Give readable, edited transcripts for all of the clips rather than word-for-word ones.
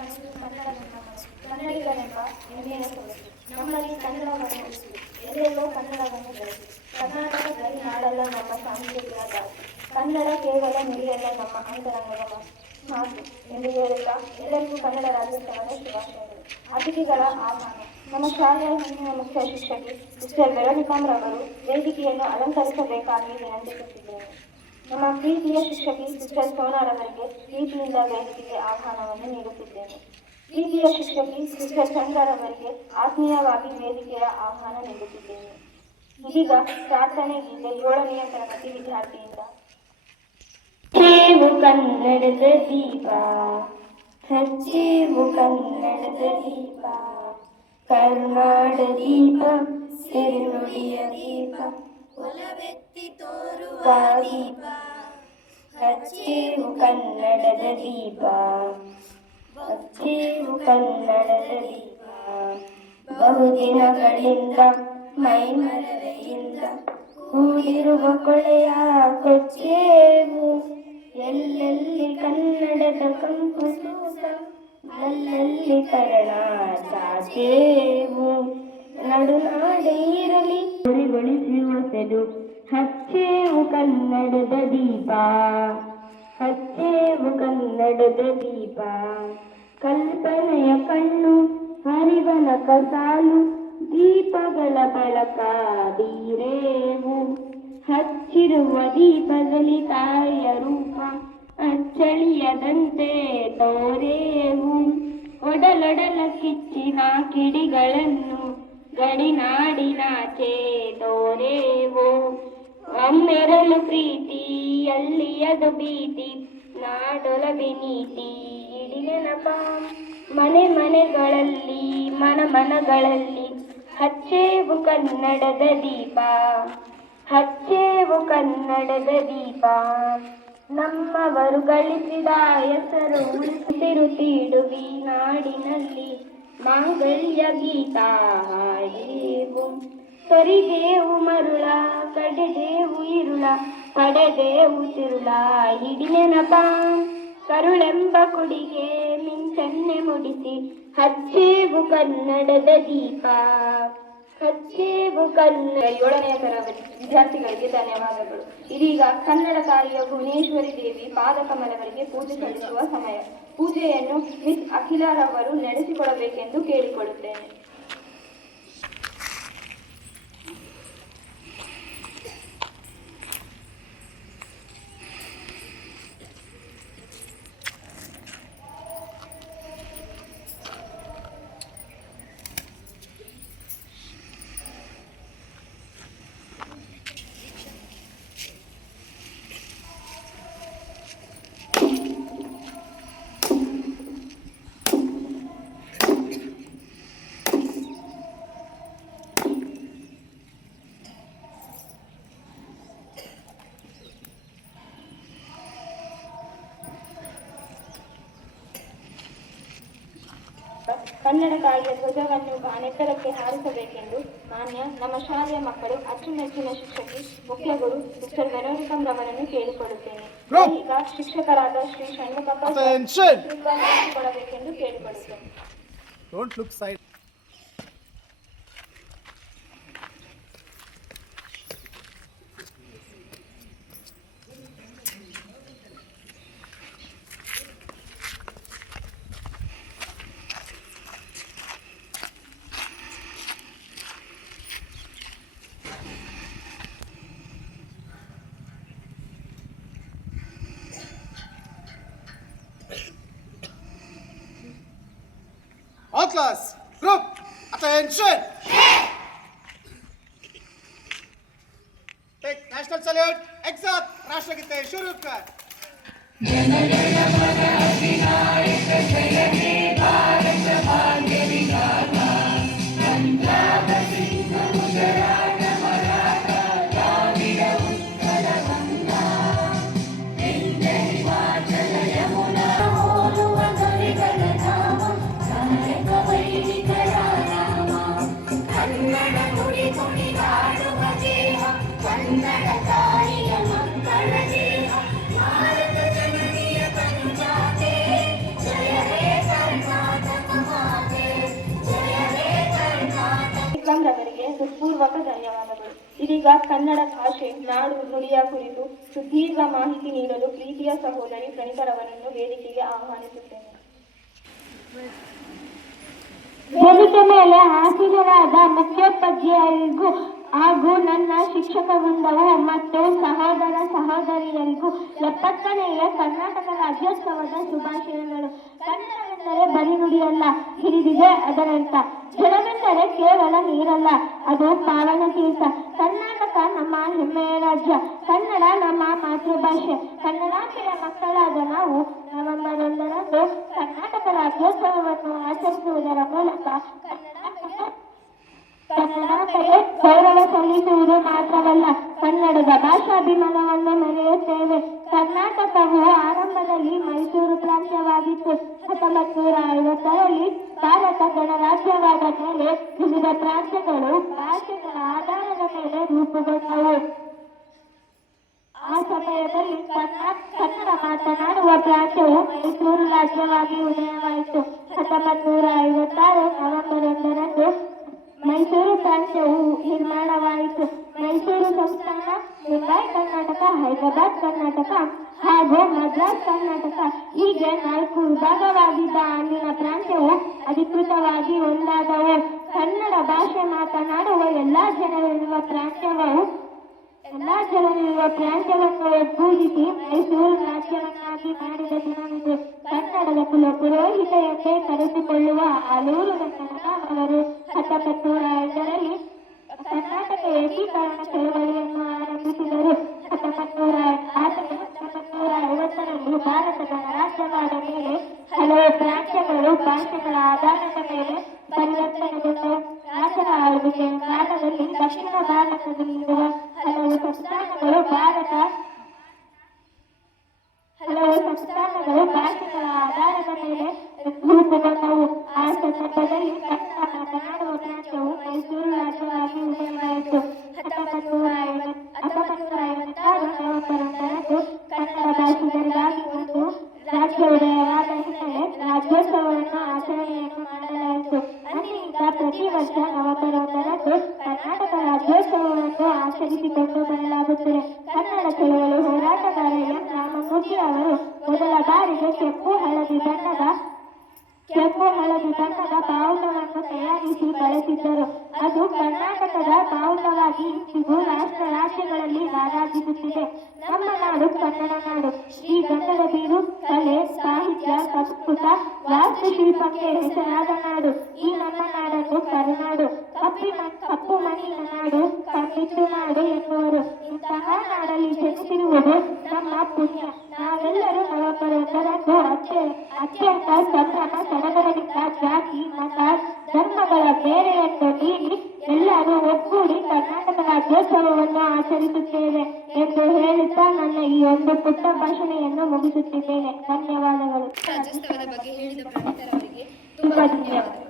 ಕನಸು ಕನ್ನಡ ನನ್ನ ಮನಸ್ಸು ಕನ್ನಡಿಗರೆಂಬ ಹೆಮ್ಮೆಯ ಸೊಗಸು ನಮ್ಮಲ್ಲಿ ಕನ್ನಡವನ್ನು ಉಳಿಸು ಎಲ್ಲೆಲ್ಲೋ ಕನ್ನಡವನ್ನು ಬೆಳೆಸು ಕರ್ನಾಟಕ ಗಡಿ ನಾಡಲ್ಲ ನಮ್ಮ ಸಾಂಸ್ಕೃತಿಕ ದಾರಿ ಕನ್ನಡ ಕೇವಲ ನುಡಿಯಲ್ಲ ನಮ್ಮ ಅಂತರಂಗದ ಮಾತು ಎಂದು ಹೇಳುತ್ತಾ ಎಲ್ಲರಿಗೂ ಕನ್ನಡ ರಾಜ್ಯೋತ್ಸವದ ಶುಭಾಶಯಗಳು. ಅತಿಥಿಗಳ ಆಹ್ವಾನ. ನಮ್ಮ ಶಾಲೆಯ ಹಿಂದಿನ ಮುಖ್ಯ ಶಿಕ್ಷಕಿ ಸಿಸ್ಟರ್ ವೆರೋನಿಕಾರವರು ವೇದಿಕೆಯನ್ನು ಅಲಂಕರಿಸಬೇಕಾಗಿ ವಿನಂತಿಸುತ್ತಿದ್ದೇನೆ. ನಮ್ಮ ಪ್ರೀತಿಯ ಶಿಕ್ಷಕಿ ಸಿಸ್ಟರ್ ಸೋನಾರವರಿಗೆ ಪ್ರೀತಿಯಿಂದ ವೇದಿಕೆಗೆ ಆಹ್ವಾನವನ್ನು ನೀಡುತ್ತಿದ್ದೇನೆ. ಪ್ರೀತಿಯ ಶಿಕ್ಷಕಿ ಸಿಸ್ಟರ್ ಚಂದ್ರರವರಿಗೆ ಆತ್ಮೀಯವಾಗಿ ವೇದಿಕೆಯ ಆಹ್ವಾನ ನೀಡುತ್ತಿದ್ದೇನೆ. ಇದೀಗ ಪ್ರಾರ್ಥನೆ ಗೀತೆ 7ನೇ ತರಗತಿ ವಿದ್ಯಾರ್ಥಿಯಿಂದ. ಕನ್ನಡದ ದೀಪ ಹಚ್ಚೇವು ಕನ್ನಡದ ದೀಪ ಕರ್ನಾಡ ದೀಪ ಸಿರುನುಡಿಯ ದೀಪ ಒಲವೆತ್ತಿ ತೋರುವ ದೀಪ ಹಚ್ಚೇವು ಕನ್ನಡದ ದೀಪ ಹಚ್ಚೇವು ಕನ್ನಡದ ದೀಪ ಬಹುದಿನಗಳಿಂದ ಮೈಮರವೆಯಿಂದ ಕೂಡಿರುವ ಕೊಳೆಯ ಕೊಚ್ಚೇವು ಎಲ್ಲೆಲ್ಲಿ ಕನ್ನಡದ ಕಂಪು ಸೂಸ ಅಲ್ಲಲ್ಲಿ ಕರ್ಣ ಚಾಚೇವು ನಡುನಾಡೆ ಇರಲಿ ಗುರಿಗೊಳಿಸಿ ಹೊಸೆದು ಹಚ್ಚೇವು ಕನ್ನಡದ ದೀಪ ಹಚ್ಚೇವು ಕನ್ನಡದ ದೀಪ ಕಲ್ಪನೆಯ ಕಣ್ಣು ಹರಿವನ ಕಸಾಲು ದೀಪಗಳ ಬೆಳಕ ಬೀರೇವು ಹಚ್ಚಿರುವ ದೀಪದಲ್ಲಿ ತಾಯಿಯ ರೂಪ ಅಚ್ಚಳಿಯದಂತೆ ತೋರೇವು ಒಡಲೊಡಲ ಕಿಚ್ಚಿನ ಕಿಡಿಗಳನ್ನು ಗಡಿನಾಡಿನಾಚೆ ತೋರೇವು ಒಮ್ಮೆರಲು ಪ್ರೀತಿ ಎಲ್ಲಿಯದು ಭೀತಿ ನಾಡೊಲಬಿ ನೀತಿ ಇಡಿ ನೆನಪ ಮನೆ ಮನೆಗಳಲ್ಲಿ ಮನಗಳಲ್ಲಿ ಹಚ್ಚೇವು ಕನ್ನಡದ ದೀಪ ಹಚ್ಚೇವು ಕನ್ನಡದ ದೀಪ ನಮ್ಮವರು ಗಳಿಸಿದ ಹೆಸರು ಉಳಿಸಿರುತ್ತಿಡುವಿ ನಾಡಿನಲ್ಲಿ ಮಾಂಗಲ್ಯ ಗೀತ ಹಾಡೇವು ತೊರಿದೇವು ಮರುಳ ಕಡೆದೇವು ಇರುಳ ಪಡೆದೇವು ತಿರುಳ ಇಡಿ ನೆನಪ ಕರುಳೆಂಬ ಕುಡಿಗೆ ಮಿಂಚನ್ನೆ ಮುಡಿಸಿ ಹಚ್ಚೇವು ಕನ್ನಡದ ದೀಪ ಹಚ್ಚೇವು ಕನ್ನಡ. 7ನೇ ತರಗತಿ ವಿದ್ಯಾರ್ಥಿಗಳಿಗೆ ಧನ್ಯವಾದಗಳು. ಇದೀಗ ಕನ್ನಡ ತಾಯಿಯ ಭುವನೇಶ್ವರಿ ದೇವಿ ಪಾದಕಮಲಗಳಿಗೆ ಪೂಜೆ ಸಲ್ಲಿಸುವ ಸಮಯ. ಪೂಜೆಯನ್ನು ಮಿಸ್ ಅಖಿಲಾರವರು ನಡೆಸಿಕೊಡಬೇಕೆಂದು ಕೇಳಿಕೊಳ್ಳುತ್ತೇನೆ. ಕನ್ನಡ ತಾಯಿಯ ಧ್ವಜವನ್ನು ಬಾನೆತ್ತರಕ್ಕೆ ಹಾರಿಸಬೇಕೆಂದು ಮಾನ್ಯ ನಮ್ಮ ಶಾಲೆಯ ಮಕ್ಕಳು ಅಚ್ಚುಮೆಚ್ಚಿನ ಶಿಕ್ಷಕಿ ಮುಖ್ಯ ಗುರು ಸಿಸ್ಟರ್ ವೆರೋನಿಕಾರವರನ್ನು ಕೇಳಿಕೊಳ್ಳುತ್ತೇನೆ. ಈಗ ಶಿಕ್ಷಕರಾದ ಶ್ರೀ ಷಣ್ಮುಖಪ್ಪ ಕೊಡಬೇಕೆಂದು ಕೇಳಿಕೊಳ್ಳುತ್ತೇನೆ. All class, group, attention! Take national salute, exit, राष्ट्रगीते शुरू कर. जन गण मन अधिनायक जय हे भारत भाग्य विधाता पंजाब सिंध गुजरात मराठा द्राविड उत्कल गंगा विंध्य हिमाचल यमुना ओलुव गंगल धाम सहायक वैदिकರ ನಾಮ ಕನ್ನಡ ನುಡಿ ನುಡಿದಾಡುವ ದೇಹ ಕನ್ನಡ ತಾಯಿಯ ಮಕ್ಕಳ ದೇಹ ಭಾರತ ಜನನಿಯ ಪಂಚಾತೆ ಜಯ ಹೇ ಇದೀಗ ಕನ್ನಡ ಭಾಷೆ ನಾಡು ನುಡಿಯ ಕುರಿತು ಸುದೀರ್ಘ ಮಾಹಿತಿ ನೀಡಲು ಪ್ರೀತಿಯ ಸಹೋದರಿ ಪ್ರಣೀತರವರನ್ನು ವೇದಿಕೆಗೆ ಆಹ್ವಾನಿಸುತ್ತೇನೆ. ವೇದಿಕೆ ಮೇಲೆ ಆಸೀನರಾದ ಮುಖ್ಯೋಪಾಧ್ಯಾಯರಿಗೂ ಹಾಗೂ ನನ್ನ ಶಿಕ್ಷಕ ವೃಂದವು ಮತ್ತು ಸಹೋದರ ಸಹೋದರಿಯರಿಗೂ 70ನೆಯ ಕರ್ನಾಟಕ ರಾಜ್ಯೋತ್ಸವದ ಶುಭಾಶಯಗಳು. ಕನ್ನಡವೆಂದರೆ ಬರೀ ನುಡಿಯಲ್ಲ, ಹಿಡಿದಿದೆ ಅದರರ್ಥ. ಜಲವೆಂದರೆ ಕೇವಲ ನೀರಲ್ಲ, ಅದು ಪಾವನ ತೀರ್ಥ. ಕರ್ನಾಟಕ ನಮ್ಮ ಹೆಮ್ಮೆಯ ರಾಜ್ಯ, ಕನ್ನಡ ನಮ್ಮ ಮಾತೃಭಾಷೆ. ಕನ್ನಡಾಂಬೆಯ ಮಕ್ಕಳಾದ ನಾವು ನವೆಂಬರ್ 1ರಂದು ಕರ್ನಾಟಕ ರಾಜ್ಯೋತ್ಸವವನ್ನು ಆಚರಿಸುವುದರ ಮೂಲಕ ಕನ್ನಡಕ್ಕೆ ಗೌರವ ಸಲ್ಲಿಸುವುದು ಮಾತ್ರವಲ್ಲ, ಕನ್ನಡದ ಭಾಷಾಭಿಮಾನವನ್ನು ಮೆರೆಯುತ್ತೇವೆ. ಕರ್ನಾಟಕವು ಆರಂಭದಲ್ಲಿ ಮೈಸೂರು ಪ್ರಾಂತ್ಯವಾಗಿತ್ತು. 1950ರಲ್ಲಿ ಭಾರತ ಗಣರಾಜ್ಯವಾದ ಮೇಲೆ ವಿವಿಧ ಪ್ರಾಂತ್ಯಗಳು ಭಾಷೆಗಳ ಆಧಾರದ ಮೇಲೆ ರೂಪುಗೊಂಡವು. ಆ ಸಮಯದಲ್ಲಿ ಕನ್ನಡ ಮಾತನಾಡುವ ಪ್ರಾಂತ್ಯವು ಮೈಸೂರು ರಾಜ್ಯವಾಗಿ ಉದಯವಾಯಿತು. 1956 ನವೆಂಬರ್ 1ರಂದು ಮೈಸೂರು ಪ್ರಾಂತ್ಯವು ನಿರ್ಮಾಣವಾಯಿತು. ಮೈಸೂರು ಸಂಸ್ಥಾನ, ಮುಂಬೈ ಕರ್ನಾಟಕ, ಹೈದರಾಬಾದ್ ಕರ್ನಾಟಕ ಹಾಗೂ ಮದ್ರಾಸ್ ಕರ್ನಾಟಕ ಹೀಗೆ 4 ವಿಭಾಗವಾಗಿದ್ದ ಅಂದಿನ ಪ್ರಾಂತ್ಯವು ಅಧಿಕೃತವಾಗಿ ಒಂದಾದವು. ಕನ್ನಡ ಭಾಷೆ ಮಾತನಾಡುವ ಎಲ್ಲಾ ಜನರಿರುವ ಪ್ರಾಂತ್ಯವನ್ನು ಒಗ್ಗೂಡಿಸಿ ಮೈಸೂರು ರಾಜ್ಯವನ್ನಾಗಿ ಮಾಡಿದ ದಿನವಿದು. ಕನ್ನಡದ ಕುಲಪುರೋಹಿತ ಎಂದೇ ಕರೆಸಿಕೊಳ್ಳುವ ಆಲೂರು ರಂಗನಾಥ ಅವರು 1902ರಲ್ಲಿ ಕರ್ನಾಟಕ ಏಕೀಕರಣ ಚಳವಳಿಯನ್ನು ಆರಂಭಿಸಿದರು. 1950ರಲ್ಲಿ ಭಾರತ ಗಣರಾಜ್ಯವಾದ ಮೇಲೆ ಹಲವು ಪ್ರಾಂತ್ಯಗಳು ಭಾಷೆಗಳ ಆಧಾರದ ಮೇಲೆ ಪರಿವರ್ತನೆಗೊಂಡವು. ರಾಜರ ಆಳ್ವಿಕೆಯ ಕಾಲದಲ್ಲಿ ದಕ್ಷಿಣ ಭಾರತದಲ್ಲಿರುವ ಹಲವು ಸಂಸ್ಥಾನಗಳು ಭಾಷೆಗಳ ಆಧಾರದ ಮೇಲೆ ರೂಪುಗೊಂಡವು. ಆ ಸಂದರ್ಭದಲ್ಲಿ ಕನ್ನಡ ಮಾತನಾಡುವ ಪ್ರಾಂತ್ಯವು ಮೈಸೂರು ರಾಜ್ಯವಾಗಿ ಉದಯವಾಯಿತು. 1956 ನವೆಂಬರ್ 1ರಂದು ಕನ್ನಡ ಭಾಷಿಗರಿಗಾಗಿ ಒಂದು ರಾಜ್ಯ ಉದಯವಾದ ಹಿನ್ನೆಲೆ ರಾಜ್ಯೋತ್ಸವವನ್ನು ಆಚರಣೆಯನ್ನು ಮಾಡಲಾಯಿತು. ಅಂದಿನಿಂದ ಪ್ರತಿ ವರ್ಷ ನವೆಂಬರ್ 1ರಂದು ಕರ್ನಾಟಕ ರಾಜ್ಯೋತ್ಸವವನ್ನು ಆಚರಿಸಿಕೊಂಡು ಬರಲಾಗುತ್ತದೆ. ಕನ್ನಡ ಚಳವಳಿ ಹೋರಾಟಗಾರ ಎಂ ರಾಮಮೂರ್ತಿ ಅವರು ಮೊದಲ ಬಾರಿಗೆ ಕೆಂಪು ಹಳದಿ ಬಣ್ಣದ ಬಾವುಟವನ್ನು ತಯಾರಿಸಿ ಬಳಸಿದ್ದರು. ಅದು ಕರ್ನಾಟಕದ ಬಾವುಟವಾಗಿ ಇಂದಿಗೂ ರಾಜ್ಯಗಳಲ್ಲಿ ರಾರಾಜಿಸುತ್ತಿದೆ. ನಮ್ಮ ನಾಡು ಕನ್ನಡ ನಾಡು. ಶ್ರೀಗಂಧದ ಬೀರು, ಕಲೆ, ಸಾಹಿತ್ಯ, ಸಂಸ್ಕೃತ, ವಾಸ್ತುಶಿಲ್ಪಕ್ಕೆ ಹೆಸರಾದ ನಾಡು. ಈ ನಮ್ಮ ನಾಡನ್ನು ಕರುನಾಡು, ಕಪ್ಪು ಮಣ್ಣಿನ ನಾಡು, ಕಣ್ಣಿಟ್ಟು ನಾಡು ಎನ್ನುವರು. ಇಂತಹ ನಾಡಲ್ಲಿ ಜನಿಸಿರುವುದು ನಮ್ಮ ಪುಣ್ಯ. ನಾವೆಲ್ಲರೂ ನವೆಂಬರ್ 1ರಂದು ಅತ್ಯಂತ ಸಂಭ್ರಮ ಸಡಗರದಿಂದ ಜಾತಿ, ಮತ, ಧರ್ಮಗಳ ಬೇರೆಯನ್ನು ಮೀರಿ ಎಲ್ಲರೂ ಒಗ್ಗೂಡಿ ಕರ್ನಾಟಕ ರಾಜ್ಯೋತ್ಸವವನ್ನು ಆಚರಿಸುತ್ತೇವೆ ಎಂದು ಹೇಳುತ್ತಾ ನನ್ನ ಈ ಒಂದು ಪುಟ್ಟ ಭಾಷಣೆಯನ್ನು ಮುಗಿಸುತ್ತಿದ್ದೇನೆ. ಧನ್ಯವಾದಗಳು. ರಾಜ್ಯೋತ್ಸವದ ಬಗ್ಗೆ ಹೇಳಿದ ಪ್ರಣೀತರವರಿಗೆ ತುಂಬಾ ಧನ್ಯವಾದಗಳು.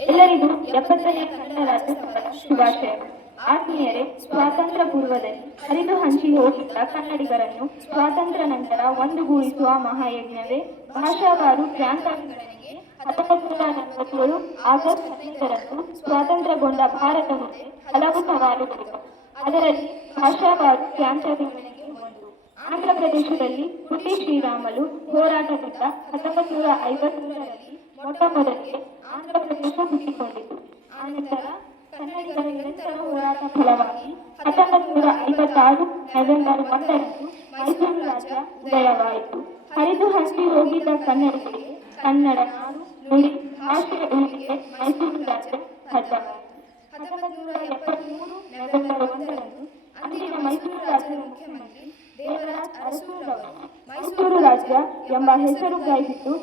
ಎಲ್ಲರಿಗೂ 70ನೇ ಕನ್ನಡ ರಾಜ್ಯೋತ್ಸವದ ಶುಭಾಶಯಗಳು. ಆತ್ಮೀಯರೇ, ಸ್ವಾತಂತ್ರ್ಯ ಪೂರ್ವದಲ್ಲಿ ಹರಿದು ಹಂಚಿ ಹೋಗಿದ್ದ ಕನ್ನಡಿಗರನ್ನು ಸ್ವಾತಂತ್ರ್ಯ ನಂತರ ಒಂದುಗೂಡಿಸುವ ಮಹಾಯಜ್ಞವೇ ಭಾಷಾವಾರು ಪ್ರಾಂತ ವಿಂಗಡಣೆಗೆ 1947 ಆಗಸ್ಟ್ 15ರಂದು ಸ್ವಾತಂತ್ರ್ಯಗೊಂಡ ಭಾರತಕ್ಕೆ ಹಲವು ಸವಾಲುಗಳಿವೆ. ಅದರಲ್ಲಿ ಭಾಷಾವಾರು ಪ್ರಾಂತ ವಿಂಗಡಣೆಗೆ ಒಂದು. ಆಂಧ್ರ ಪ್ರದೇಶದಲ್ಲಿ ಪುಟ್ಟಿ ಶ್ರೀರಾಮಲು ಹೋರಾಟದಿಂದ 1953ರಲ್ಲಿ ಮೊಟ್ಟಮೊದಲಿಗೆ ಆಂಧ್ರ ಪ್ರದೇಶ ಹುಟ್ಟಿಕೊಂಡಿತು. ಆನಂತರ ಕನ್ನಡಿಗರ ನಿರಂತರ ಹೋರಾಟ ಫಲವಾಗಿ 1956 ನವೆಂಬರ್ 1ರಂದು ಮೈಸೂರು ರಾಜ್ಯ ಉದಯವಾಯಿತು. ಹರಿದು ಹಂಚಿ ಹೋಗಿದ್ದ ಕನ್ನಡಿಗರಿಗೆ ಕನ್ನಡ ನಾಡು, ನುಡಿ, ಭಾಷೆಯ ಉಳಿವಿಗೆ ಮೈಸೂರು ರಾಜ್ಯ ಬದ್ಧವಾಯಿತು. 1973 ನವೆಂಬರ್ 1ರಂದು ಅಂದಿನ ಮೈಸೂರು ರಾಜ್ಯದ ಮುಖ್ಯಮಂತ್ರಿ ದೇವರಾಜ ಅರಸೂರವರು ಮೈಸೂರು ರಾಜ್ಯ ಎಂಬ ಹೆಸರು ಗ್ರಹಿಸಿದ್ದು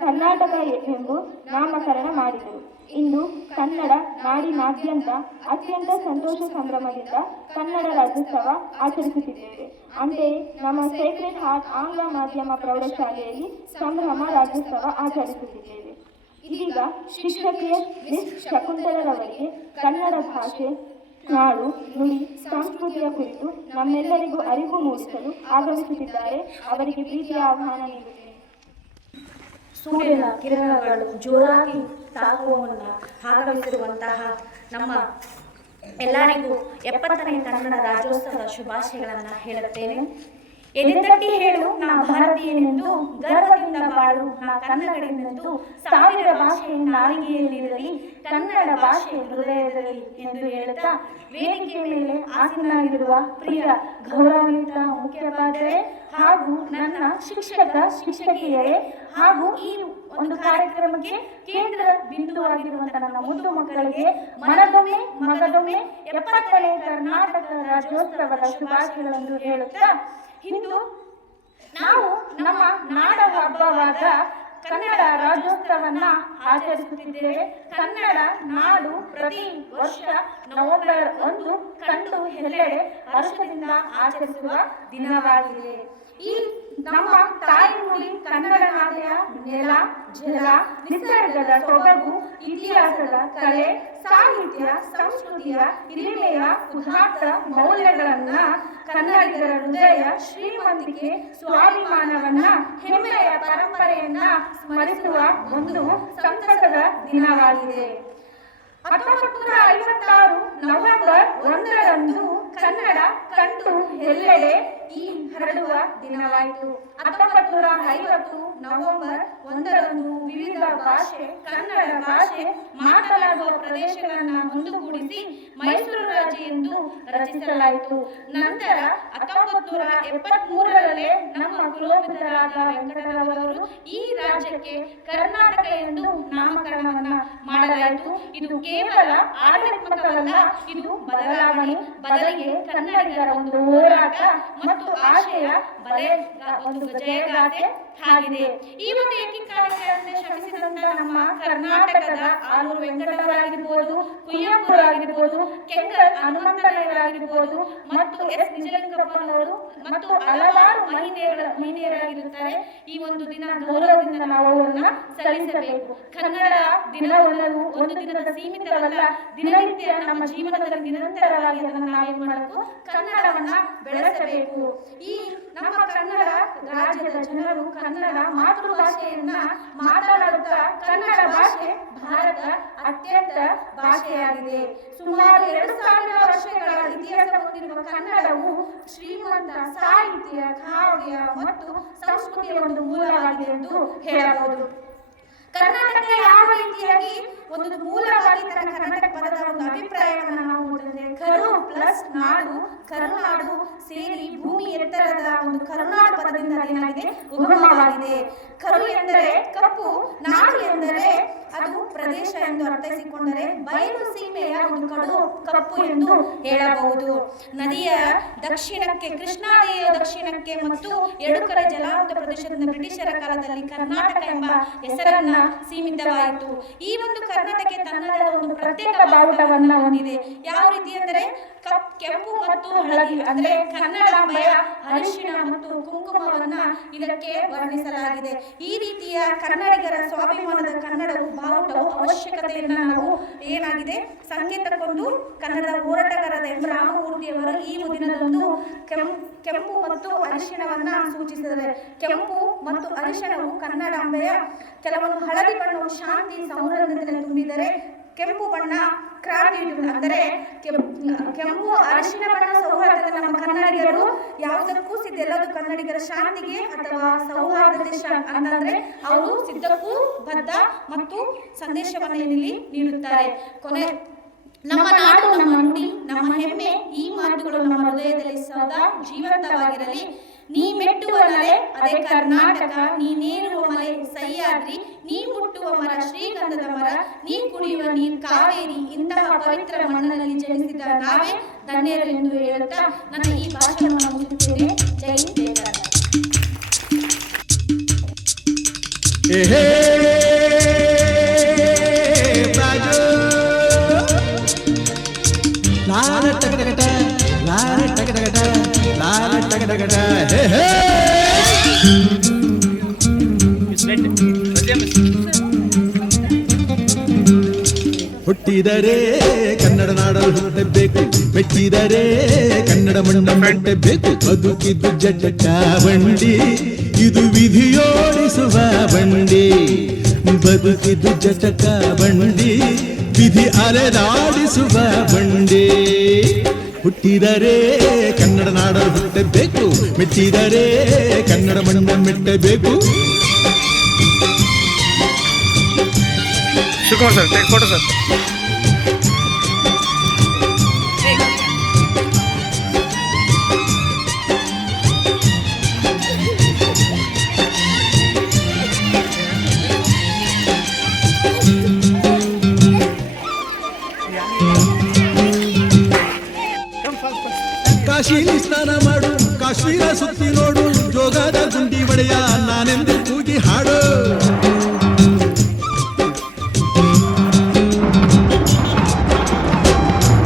ಕರ್ನಾಟಕ ಎಂದು ನಾಮಕರಣ ಮಾಡಿದರು. ಇಂದು ಕನ್ನಡ ನಾಡಿನಾದ್ಯಂತ ಅತ್ಯಂತ ಸಂತೋಷ ಸಂಭ್ರಮದಿಂದ ಕನ್ನಡ ರಾಜ್ಯೋತ್ಸವ ಆಚರಿಸುತ್ತಿದ್ದೇವೆ. ಅಂತೆಯೇ ನಮ್ಮ ಸೇಕ್ರೆಡ್ ಹಾರ್ಟ್ ಆಂಗ್ಲ ಮಾಧ್ಯಮ ಪ್ರೌಢಶಾಲೆಯಲ್ಲಿ ಸಂಭ್ರಮ ರಾಜ್ಯೋತ್ಸವ ಆಚರಿಸುತ್ತಿದ್ದೇವೆ. ಇದೀಗ ಶಿಕ್ಷಕಿಯ ಮಿಸ್ ಶಕುಂತಲರವರಿಗೆ ಕನ್ನಡ ಭಾಷೆ, ನಾಡು, ನುಡಿ, ಸಂಸ್ಕೃತಿಯ ಕುರಿತು ನಮ್ಮೆಲ್ಲರಿಗೂ ಅರಿವು ಮೂಡಿಸಲು ಆಗಮಿಸುತ್ತಿದ್ದಾರೆ. ಅವರಿಗೆ ಪ್ರೀತಿಯ ಆಹ್ವಾನ ನೀಡುತ್ತೇನೆ. ಸೂರ್ಯನ ಕಿರಣಗಳು ಜೋರಾಗಿ ತಾಗುವ ಮುನ್ನ ಆಗಮಿಸಿರುವಂತಹ ನಮ್ಮ ಎಲ್ಲರಿಗೂ 70ನೇ ಕನ್ನಡ ರಾಜ್ಯೋತ್ಸವದ ಶುಭಾಶಯಗಳನ್ನು ಹೇಳುತ್ತೇನೆ. ಎದೆತಟ್ಟಿ ಹೇಳು ನಾ ಭಾರತೀಯನೆಂದು, ಗರ್ವದಿಂದ ಬಾಳು ನಾ ಕನ್ನಡನೆಂದು, ಸಾವಿರ ಭಾಷೆ ನಾಲಿಗೆಯಲ್ಲಿರಲಿ, ಕನ್ನಡ ಭಾಷೆ ಹೃದಯದಲ್ಲಿ ಎಂದು ಹೇಳುತ್ತಾ, ವೇದಿಕೆ ಮೇಲೆ ಆಸೀನರಾಗಿರುವ ಪ್ರಿಯ ಗೌರವಾನ್ವಿತ ಮುಖ್ಯೋಪಾಧ್ಯಾಯರೇ ಹಾಗೂ ನನ್ನ ಶಿಕ್ಷಕ ಶಿಕ್ಷಕಿಯರೇ ಹಾಗೂ ಈ ಒಂದು ಕಾರ್ಯಕ್ರಮಕ್ಕೆ ಕೇಂದ್ರ ಬಿಂದುವಾಗಿರುವಂತಹ ನನ್ನ ಮುದ್ದು ಮಕ್ಕಳಿಗೆ ಮನದೊಮ್ಮೆ ಮಗದೊಮ್ಮೆ 70ನೇ ಕರ್ನಾಟಕ ರಾಜ್ಯೋತ್ಸವದ ಶುಭಾಶಯಗಳನ್ನು ಹೇಳುತ್ತಾ, ಇಂದು ನಾವು ನಮ್ಮ ನಾಡ ಹಬ್ಬವಾದ ಕನ್ನಡ ರಾಜ್ಯೋತ್ಸವವನ್ನ ಆಚರಿಸುತ್ತಿದ್ದೇವೆ. ಕನ್ನಡ ನಾಡು ಪ್ರತಿ ವರ್ಷ ನವೆಂಬರ್ 1 ಕಂಡು ಎಲ್ಲೆಡೆ ಹರ್ಷದಿಂದ ಆಚರಿಸುವ ದಿನವಾಗಿದೆ. ಈ ನಮ್ಮ ತಾಯಿ ನುಡಿ ಕನ್ನಡ ನಾಡಿನ ನೆಲ ಜಲ ನಿಸರ್ಗದ ಸೊಬಗು, ಇತಿಹಾಸದ ಕಲೆ, ಸಾಹಿತ್ಯ, ಸಂಸ್ಕೃತಿಯ ಹಿರಿಮೆಯ ಉದಾತ್ತ ಮೌಲ್ಯಗಳನ್ನ, ಕನ್ನಡಿಗರ ಹೃದಯ ಶ್ರೀಮಂತಿಕೆ, ಸ್ವಾಭಿಮಾನವನ್ನ, ಹೆಮ್ಮೆಯ ಪರಂಪರೆಯನ್ನ ಸ್ಮರಿಸುವ ಒಂದು ಸಂತಸದ ದಿನವಾಗಿದೆ. 1956 ನವೆಂಬರ್ 1ರಂದು ಕನ್ನಡ ಕಂಡು ಎಲ್ಲೆಡೆ ಈ ಹರಡುವ ದಿನವಾಯಿತು. 1950 ನವೆಂಬರ್ 1ರಂದು ವಿವಿಧ ಭಾಷೆ ಕನ್ನಡ ಭಾಷೆ ಮಾತನಾಡುವ ಪ್ರದೇಶಗಳನ್ನು ಒಂದುಗೂಡಿಸಿ ಮೈಸೂರು ರಾಜ್ಯ ಎಂದು ರಚಿಸಲಾಯಿತು. ನಂತರ 1973ರಲ್ಲಿ ನಮ್ಮ ಕುಲೋಪಿತರಾದ ವೆಂಕಟರಾಮರವರು ಈ ರಾಜ್ಯಕ್ಕೆ ಕರ್ನಾಟಕ ಎಂದು ನಾಮಕರಣವನ್ನ ಮಾಡಲಾಯಿತು. ಇದು ಕೇವಲ ಆಡಳಿತಾತ್ಮಕವಲ್ಲ, ಇದು ಬದಲಾವಣೆ, ಬದಲಿಗೆ ಕನ್ನಡಿಗರ ಒಂದು ಹೋರಾಟ ಮತ್ತು ಆಶಯ ಒಂದು ಜಯಗಾಥೆ ಆಗಿದೆ. ಈ ಒಂದು ಏಕೀಕರಣಕ್ಕೆ ಶ್ರಮಿಸಿದಂತ ನಮ್ಮ ಕರ್ನಾಟಕದ ಆಲೂರು ವೆಂಕಟರಾಗಿರ್ಬೋದು, ಕುಯ್ಯಪ್ಪರಾಗಿರ್ಬೋದು, ಕೆಂಗಲ್ ಹನುಮಂತರಾಗಿರ್ಬೋದು ಮತ್ತು ಎಸ್ ನಿಜಲಿಂಗಪ್ಪನವರು ಮತ್ತು ಹಲವಾರು ಮಹಿಳೆಯರಾಗಿರುತ್ತಾರೆ. ಈ ಒಂದು ದಿನ ಗೌರವದಿಂದ ನಾವು ಅವರನ್ನ ಸಲ್ಲಿಸಬೇಕು. ಕನ್ನಡ ದಿನವನ್ನು ಒಂದು ದಿನದ ಸೀಮಿತವಲ್ಲ, ದಿನನಿತ್ಯ ನಮ್ಮ ಜೀವನದಲ್ಲಿ ನಿರಂತರವಾಗಿ ಅದನ್ನು ನಾವೇನು ಮಾಡಬೇಕು, ಕನ್ನಡವನ್ನ ಬೆಳೆಸಬೇಕು. ಈ ನಮ್ಮ ಕನ್ನಡ ರಾಜ್ಯದ ಜನರು ಕನ್ನಡ ಮಾತೃಭಾಷೆಯನ್ನ ಮಾತನಾಡುತ್ತಾ ಕನ್ನಡ ಭಾಷೆ ಭಾರತ ಅತ್ಯಂತ ಭಾಷೆಯಾಗಿದೆ. ಸುಮಾರು 2000 ವರ್ಷಗಳ ಇತಿಹಾಸ ಹೊಂದಿರುವ ಕನ್ನಡವು ಶ್ರೀಮಂತ ಸಾಹಿತ್ಯ, ಕಾವ್ಯ ಮತ್ತು ಸಂಸ್ಕೃತಿಯ ಒಂದು ಮೂಲವಾಗಿದೆ ಎಂದು ಹೇಳಬಹುದು. ಕರ್ನಾಟಕ ಯಾವ ರೀತಿಯಾಗಿ ಒಂದು ಮೂಲವಾಗಿ ತನ್ನ ಕರ್ನಾಟಕ ಪದದ ಒಂದು ಅಭಿಪ್ರಾಯವನ್ನು ನಾವು ನೋಡಿದ್ರೆ, ಕರು ಪ್ಲಸ್ ನಾಡು, ಕರುನಾಡು ಸೇರಿ ಭೂಮಿ ಎತ್ತರದ ಒಂದು ಕರುನಾಡು ಪದದಿಂದ ಏನಾಗಿದೆ, ಉಗಮವಾಗಿದೆ. ಕರು ಎಂದರೆ ಕಪ್ಪು, ನಾಡು ಎಂದರೆ ಅದು ಪ್ರದೇಶ ಎಂದು ಅರ್ಥೈಸಿಕೊಂಡರೆ ಬಯಲು ಸೀಮೆಯ ಒಂದು ಕಡು ಕಪ್ಪು ಎಂದು ಹೇಳಬಹುದು. ನದಿಯ ದಕ್ಷಿಣಕ್ಕೆ, ಕೃಷ್ಣಾ ನದಿಯ ದಕ್ಷಿಣಕ್ಕೆ ಮತ್ತು 2 ಕಡೆ ಜಲಾವೃತ ಪ್ರದೇಶದಿಂದ ಬ್ರಿಟಿಷರ ಕಾಲದಲ್ಲಿ ಕರ್ನಾಟಕ ಎಂಬ ಹೆಸರನ್ನ ಸೀಮಿತವಾಯಿತು. ಈ ಒಂದು ಕರ್ನಾಟಕ ತನ್ನದೇ ಒಂದು ಪ್ರತ್ಯೇಕ ಬಾವುಟವನ್ನ ಹೊಂದಿದೆ. ಯಾವ ರೀತಿ ಅಂದರೆ ಕೆಂಪು ಮತ್ತು ಹಳದಿ ಅಂದ್ರೆ ಕನ್ನಡಾಂಬೆಯ ಅರಿಶಿಣ ಮತ್ತು ಕುಂಕುಮವನ್ನ ಇದಕ್ಕೆ ವರ್ಣಿಸಲಾಗಿದೆ. ಈ ರೀತಿಯ ಕನ್ನಡಿಗರ ಸ್ವಾಭಿಮಾನದ ಕನ್ನಡವು ಬಾವುಟವು ಅವಶ್ಯಕತೆಯನ್ನ ನಾವು ಏನಾಗಿದೆ ಸಂಕೇತಕ್ಕೊಂದು ಕನ್ನಡದ ಹೋರಾಟಗಾರರಾದ ಎಂ ರಾಮಮೂರ್ತಿಯವರು ಈ ದಿನದಂದು ಕೆಂಪು ಮತ್ತು ಅರಿಶಿಣವನ್ನ ಸೂಚಿಸಿದ್ದಾರೆ. ಕೆಂಪು ಮತ್ತು ಅರಿಶಿಣವು ಕನ್ನಡಾಂಬೆಯ ಕೆಲವೊಂದು, ಹಳದಿ ಬಣ್ಣವು ಶಾಂತಿ ಸೌಹಾರ್ದತೆಯನ್ನು ತುಂಬಿದರೆ, ಕೆಂಪು ಬಣ್ಣ ಕ್ರಾಂತಿ, ಅಂದರೆ ಕೆಂಪು ಅರಿಶಿಣ ಬಣ್ಣ ಸೌಹಾರ್ದತೆ. ನಮ್ಮ ಕನ್ನಡಿಗರು ಯಾವುದಕ್ಕೂ ಸಿದ್ಧ, ಎಲ್ಲದು ಕನ್ನಡಿಗರ ಶಾಂತಿಗೆ ಅಥವಾ ಸೌಹಾರ್ದತೆ ಅಂತಂದ್ರೆ ಅವರು ಸಿದ್ಧಕ್ಕೂ ಬದ್ಧ ಮತ್ತು ಸಂದೇಶವನ್ನು ಇಲ್ಲಿ ನೀಡುತ್ತಾರೆ. ಕೊನೆ, ನಮ್ಮ ನಾಡು, ನಮ್ಮ ನುಡಿ, ನಮ್ಮ ಹೆಮ್ಮೆ, ಈ ಮಾತುಗಳು ನಮ್ಮ ಹೃದಯದಲ್ಲಿ ಸದಾ ಜೀವಂತವಾಗಿರಲಿ. ನೀ ಮೆಟ್ಟುವ ನೆಲೆ ಅದೇ ಕರ್ನಾಟಕ, ನೀನೇರುವ ಮಲೆ ಸಹ್ಯಾದ್ರಿ, ನೀ ಮುಟ್ಟುವ ಮರ ಶ್ರೀಗಂಧದ ಮರ, ನೀ ಕುಡಿಯುವ ನೀರು ಕಾವೇರಿ. ಇಂತಹ ಪವಿತ್ರ ಮಣ್ಣಿನಲ್ಲಿ ಜನಿಸಿದ ನಾವೇ ಧನ್ಯರು ಎಂದು ಹೇಳುತ್ತಾ ನನ್ನ ಈ ಭಾಷಣವನ್ನು ಮುಗಿಸುತ್ತೇನೆ. ಜೈ ಹಿಂದ್, ಜೈ ಕರ್ನಾಟಕ. ಹುಟ್ಟಿದರೆ ಕನ್ನಡ ನಾಡಲು ಹುಟ್ಟಬೇಕು, ಮೆಟ್ಟಿದರೆ ಕನ್ನಡ ಮಣ್ಣ ಮೆಟ್ಟಬೇಕು. ಬದುಕಿದ್ದು ಜಟಕ ಬಂಡಿ, ಇದು ವಿಧಿಯೋಡಿಸುವ ಬಂಡಿ. ಬದುಕಿದ್ದು ಜಟಕ ಬಂಡಿ, ವಿಧಿ ಅಲೆದಾಡಿಸುವ ಬಂಡೆ. ಹುಟ್ಟಿದರೆ ಕನ್ನಡ ನಾಡಲು ಹುಟ್ಟಬೇಕು, ಮೆಟ್ಟಿದರೆ ಕನ್ನಡ ಮಣ್ಣ ಮೆಟ್ಟಬೇಕು. Shivakumar sir, take photo sir. ಕಾಶಿಲಿ ಸ್ನಾನ ಮಾಡು, ಕಾಶ್ಮೀರ ಸುತ್ತಿ ನೋಡು, ಜೋಗದ ಗುಂಡಿ ಒಡೆಯ ನಾನೆಂದು ಕೂಗಿ ಹಾಡು.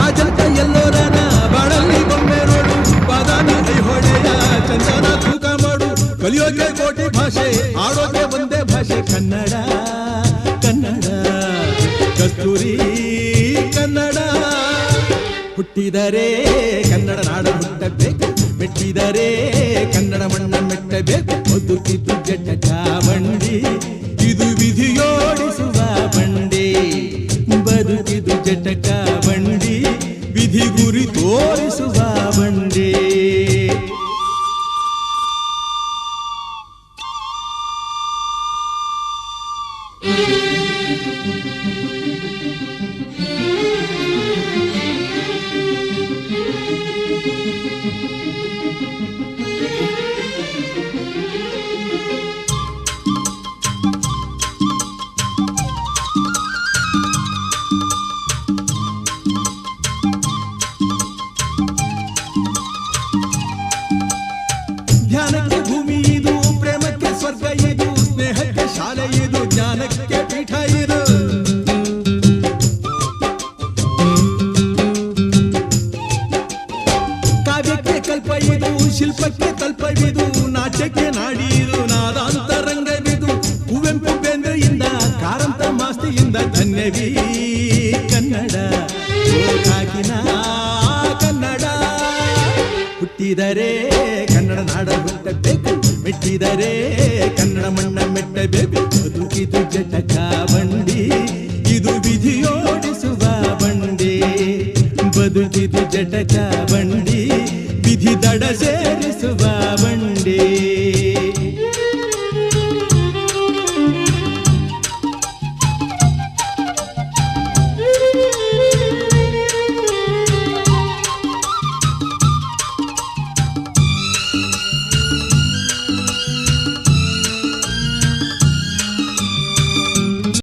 ಅಜಂತ ಎಲ್ಲೋರನ ಬಾಳಲ್ಲಿ ಬೊಮ್ಮೆ ನೋಡು, ಬಾದಾಮಿ ಐಹೊಳೆಯ ಚಂದನ ತೂಕ ಮಾಡು. ಕಲಿಯೋಕೆ ಕೋಟಿ ಭಾಷೆ, ಆಡೋಕೆ ಒಂದೇ ಭಾಷೆ ಕನ್ನಡ. ಕನ್ನಡ ಕಸ್ತೂರಿ ಕನ್ನಡ. ಹುಟ್ಟಿದರೆ ಕನ್ನಡ ನಾಡ ಹುಟ್ಟಬೇಕು, ಮೆಟ್ಟಿದರೆ ಕನ್ನಡ ಮಣ್ಣ ಮೆಟ್ಟಬೇಕು. ಬದುಕಿದ್ದು ಜಟ ಬಂಡಿ, ಇದು ವಿಧಿಯೋಡಿಸುವ ಬಂಡಿ. ಬದುಕಿದು ಜಟಕ ಬಂಡಿ, ವಿಧಿ ಗುರಿ ತೋರಿಸುವ ಬಂಡಿ. ಧ್ಯಾನಕ್ಕೆ ಭೂಮಿ ಇದು, ಪ್ರೇಮಕ್ಕೆ ಸ್ವರ್ಗ ಇದು, ಸ್ನೇಹಕ್ಕೆ ಶಾಲೆ ಇದು, ಜ್ಞಾನಕ್ಕೆ ಪೀಠ ಇದು. ಕಾವ್ಯಕ್ಕೆ ಕಲ್ಪ ಇದು, ಶಿಲ್ಪಕ್ಕೆ ತಲ್ಪವಿದು, ನಾಟ್ಯಕ್ಕೆ ನಾಡಿ ಇದು, ನಾದಾಂತರಂಗವಿದು. ಕುವೆಂಪು ಬೇಂದ್ರೆಯಿಂದ, ಕಾರಂತ ಮಾಸ್ತಿಯಿಂದ ಧನ್ಯವೀ ಕನ್ನಡ. ಕಾಕಿನ ಕನ್ನಡ. ಹುಟ್ಟಿದರೆ ಕನ್ನಡ ನಾಡ ಹುಟ್ಟಬೇಕು, ಮೆಟ್ಟಿದರೆ